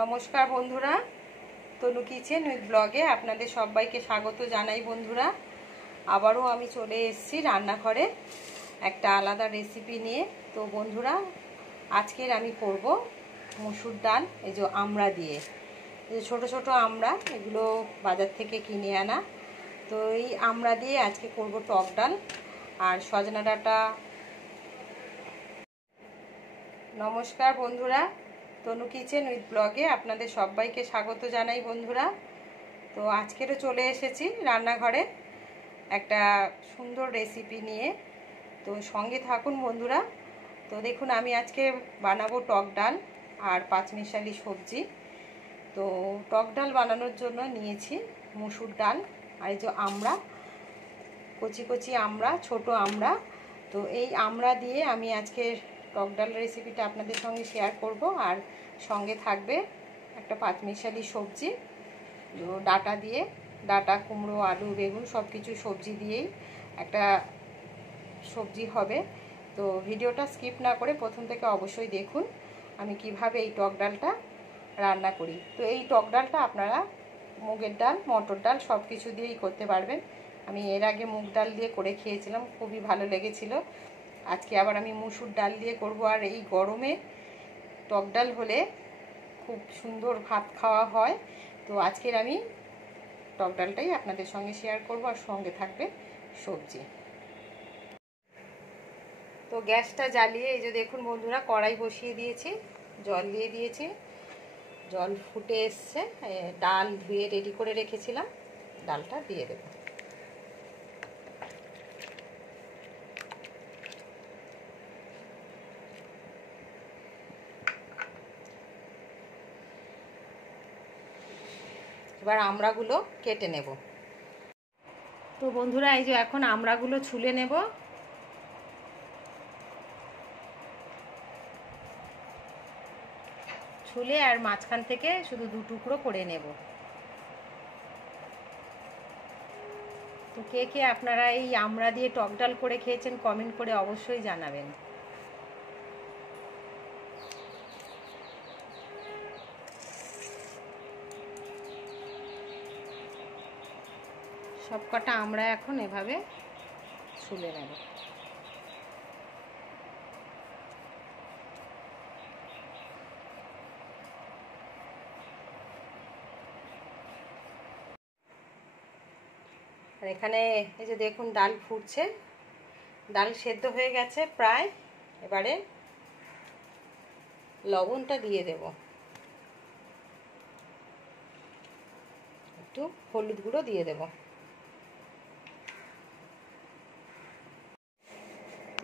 নমস্কার বন্ধুরা, তনু kitchen with ব্লগে আপনাদের সবাইকে স্বাগত জানাই। বন্ধুরা, আবারও আমি চলে এসেছি রান্নাঘরে একটা আলাদা রেসিপি নিয়ে। তো বন্ধুরা, আজকের আমি করব মসুর ডাল, এই যে আমড়া দিয়ে, এই যে ছোটো ছোটো আমড়া, এগুলো বাজার থেকে কিনে আনা। তো এই আমড়া দিয়ে আজকে করব টক ডাল আর সজনা ডাঁটা। নমস্কার বন্ধুরা, তনু কিচেন উইথ ব্লগে আপনাদের সবাইকে স্বাগত জানাই। বন্ধুরা, তো আজকেরও চলে এসেছি রান্নাঘরে একটা সুন্দর রেসিপি নিয়ে। তো সঙ্গে থাকুন বন্ধুরা। তো দেখুন, আমি আজকে বানাবো টক ডাল আর পাঁচমিশালি সবজি। তো টক ডাল বানানোর জন্য নিয়েছি মসুর ডাল আর এই যে আমড়া, কচি কচি আমড়া, ছোট আমড়া। তো এই আমড়া দিয়ে আমি আজকে টক ডাল রেসিপিটা আপনাদের সঙ্গে শেয়ার করব। আর সঙ্গে থাকবে একটা পাঁচমিশালি সবজি, ডাঁটা দিয়ে, ডাঁটা, কুমড়ো, আলু, বেগুন সব কিছু সবজি দিয়েই একটা সবজি হবে। তো ভিডিওটা স্কিপ না করে প্রথম থেকে অবশ্যই দেখুন আমি কিভাবে এই টক ডালটা রান্না করি। তো এই টক ডালটা আপনারা মুগের ডাল, মটর ডাল সব কিছু দিয়েই করতে পারবেন। আমি এর আগে মুগ ডাল দিয়ে করে খেয়েছিলাম, খুবই ভালো লেগেছিল। আজকে আবার আমি মসুর ডাল দিয়ে করব। আর এই গরমে টক ডাল হলে খুব সুন্দর ভাত খাওয়া হয়। তো আজকের আমি টক ডালটাই আপনাদের সঙ্গে শেয়ার করব, আর সঙ্গে থাকবে সবজি। তো গ্যাসটা জ্বালিয়ে এই যে দেখুন বন্ধুরা, কড়াই বসিয়ে দিয়েছি, জল দিয়ে দিয়েছি, জল ফুটে এসছে। ডাল ধুয়ে রেডি করে রেখেছিলাম, ডালটা দিয়ে দেব। এবার আমড়াগুলো কেটে নেব। তো বন্ধুরা, এই যে এখন আমড়াগুলো ছুলে নেব। ছুলে আর মাঝখান থেকে শুধু দু টুকরো করে নেব। তো কে কে আপনারা এই আমড়া দিয়ে টক ডাল করে খেয়েছেন কমেন্ট করে অবশ্যই জানাবেন। সব কটা আমরা এখন এভাবে ছুলে নেব। আর এখানে এই যে দেখুন ডাল ফুটছে, ডাল সেদ্ধ হয়ে গেছে প্রায়। এবারে লবণটা দিয়ে দেব, একটু হলুদ গুঁড়ো দিয়ে দেব।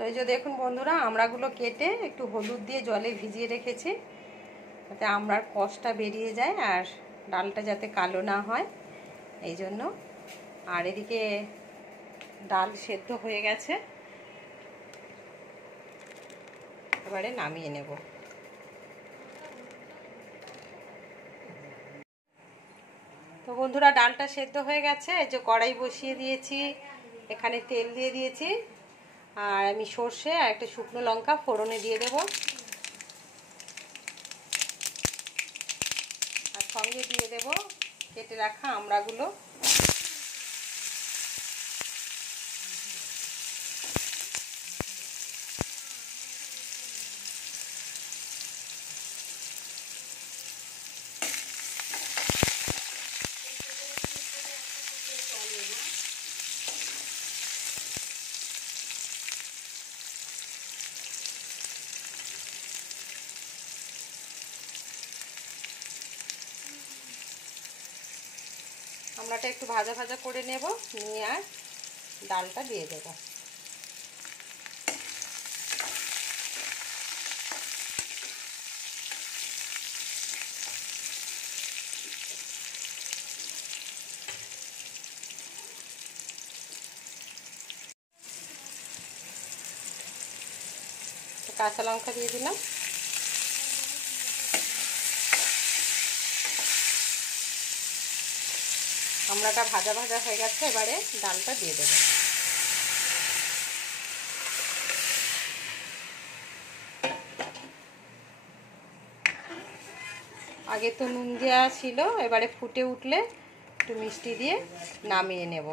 তো এই যে দেখুন বন্ধুরা, আমড়াগুলো কেটে একটু হলুদ দিয়ে জলে ভিজিয়ে রেখেছি, যাতে আমড়ার কষটা বেরিয়ে যায় আর ডালটা যাতে কালো না হয়, এই জন্য। আর এদিকে ডাল সেদ্ধ হয়ে গেছে, এবারে নামিয়ে নেব। তো বন্ধুরা, ডালটা সেদ্ধ হয়ে গেছে। এই যে কড়াই বসিয়ে দিয়েছি, এখানে তেল দিয়ে দিয়েছি, আর আমি সর্ষে আর একটা শুকনো লঙ্কা ফোড়নে দিয়ে দেব। আর সঙ্গে দিয়ে দেব কেটে রাখা আমড়াগুলো। আমড়াটা একটু ভাজা ভাজা করে নেব, নিয়ে আর ডালটা দিয়ে দেব। কাঁচা লঙ্কা দিয়ে দিলাম। আমড়াটা ভাজা ভাজা হয়ে গেছে, এবারে ডালটা দিয়ে দেব। আগে তো নুন দেওয়া ছিল, এবারে ফুটে উঠলে একটু মিষ্টি দিয়ে নামিয়ে নেব।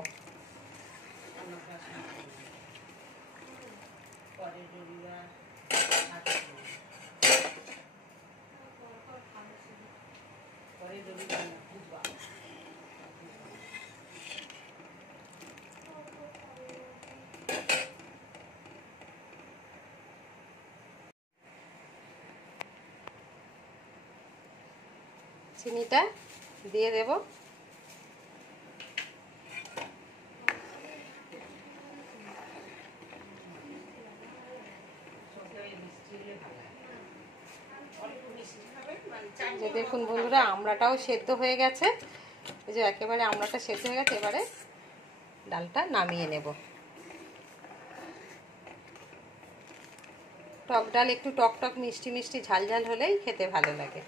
চিনিটা দিয়ে দেব। যে দেখুন বন্ধুরা, আমড়াটাও সেদ্ধ হয়ে গেছে। এই যে একেবারে আমড়াটা সেদ্ধ হয়ে গেছে, এবারে ডালটা নামিয়ে নেব। টক ডাল একটু টক টক মিষ্টি মিষ্টি ঝাল ঝাল হলেই খেতে ভালো লাগে।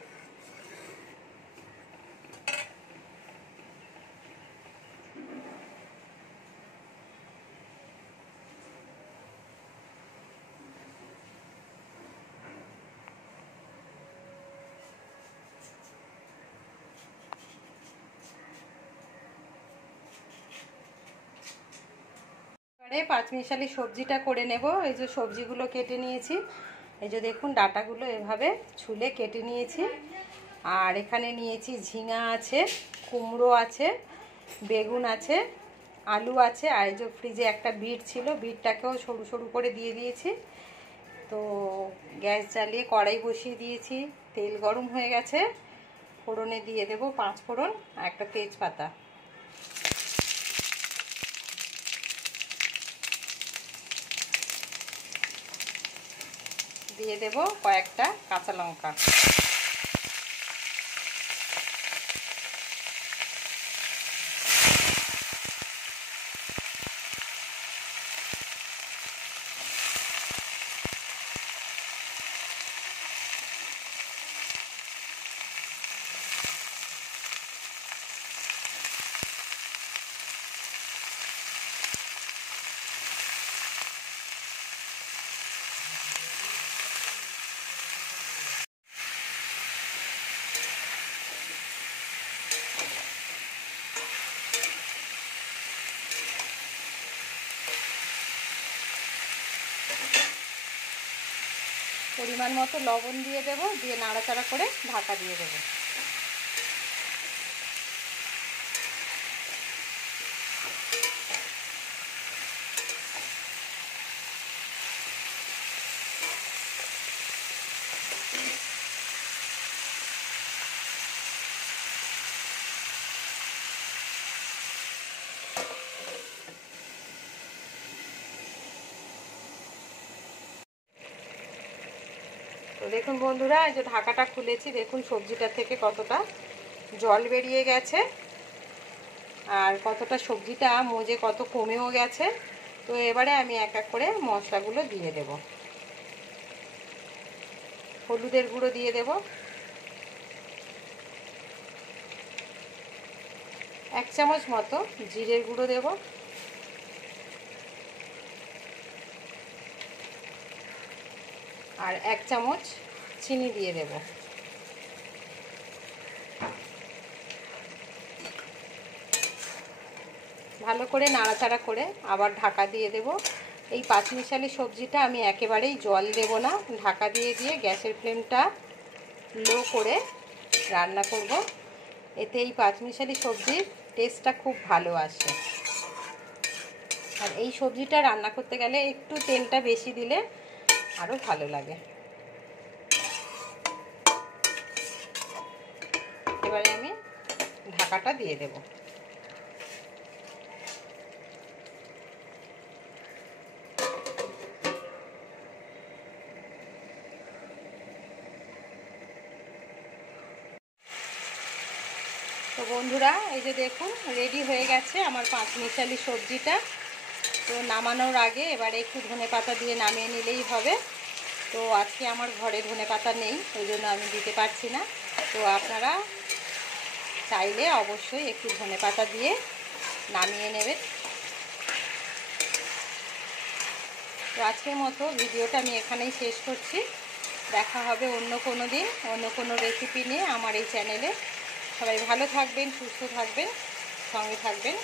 এবারে পাঁচমিশালি সবজিটা করে নেব। এই যে সবজিগুলো কেটে নিয়েছি, এই যে দেখুন ডাঁটাগুলো এভাবে ছুলে কেটে নিয়েছি। আর এখানে নিয়েছি ঝিঙা আছে, কুমড়ো আছে, বেগুন আছে, আলু আছে, আর এই যে ফ্রিজে একটা বিট ছিল, বিটটাকেও সরু সরু করে দিয়ে দিয়েছি। তো গ্যাস জ্বালিয়ে কড়াই বসিয়ে দিয়েছি, তেল গরম হয়ে গেছে। ফোড়নে দিয়ে দেব 5 ফোড়ন আর একটা তেজপাতা। দিয়ে দেব কয়েকটা কাঁচা লঙ্কা। পরিমাণ মতো লবণ দিয়ে দেব, দিয়ে নাড়াচাড়া করে ঢাকা দিয়ে দেব। তো দেখুন বন্ধুরা, এই যে ঢাকাটা খুলেছি, দেখুন সবজিটা থেকে কতটা জল বেরিয়ে গেছে আর কতটা সবজিটা মজে কত কমেও গেছে। তো এবারে আমি এক এক করে মশলাগুলো দিয়ে দেব। হলুদের গুঁড়ো দিয়ে দেব 1 চামচ মতো, জিরের গুঁড়ো দেব, আর 1 চামচ চিনি দিয়ে দেব। ভালো করে নাড়াচাড়া করে আবার ঢাকা দিয়ে দেব। এই পাঁচমিশালি সবজিটা আমি একেবারেই জল দেব না, ঢাকা দিয়ে দিয়ে গ্যাসের ফ্লেমটা লো করে রান্না করব। এতে এই পাঁচমিশালি সবজির টেস্টটা খুব ভালো আসে। আর এই সবজিটা রান্না করতে গেলে একটু তেলটা বেশি দিলে আরও ভালো লাগে। এবারে আমি ঢাকাটা দিয়ে দেব। তো বন্ধুরা, এই যে দেখুন রেডি হয়ে গেছে আমার পাঁচমিশালি সবজিটা। তো নামানোর আগে এবারে একটু ধনেপাতা দিয়ে নামিয়ে নিলেই হবে। তো আজকে আমার ঘরে ধনেপাতা নেই, ওই জন্য আমি দিতে পারছি না। তো আপনারা চাইলে অবশ্যই একটু ধনেপাতা দিয়ে নামিয়ে নেবেন। তো আজকের মতো ভিডিওটা আমি এখানেই শেষ করছি। দেখা হবে অন্য কোনো দিন অন্য কোনো রেসিপি নিয়ে আমার এই চ্যানেলে। সবাই ভালো থাকবেন, সুস্থ থাকবেন, সঙ্গে থাকবেন।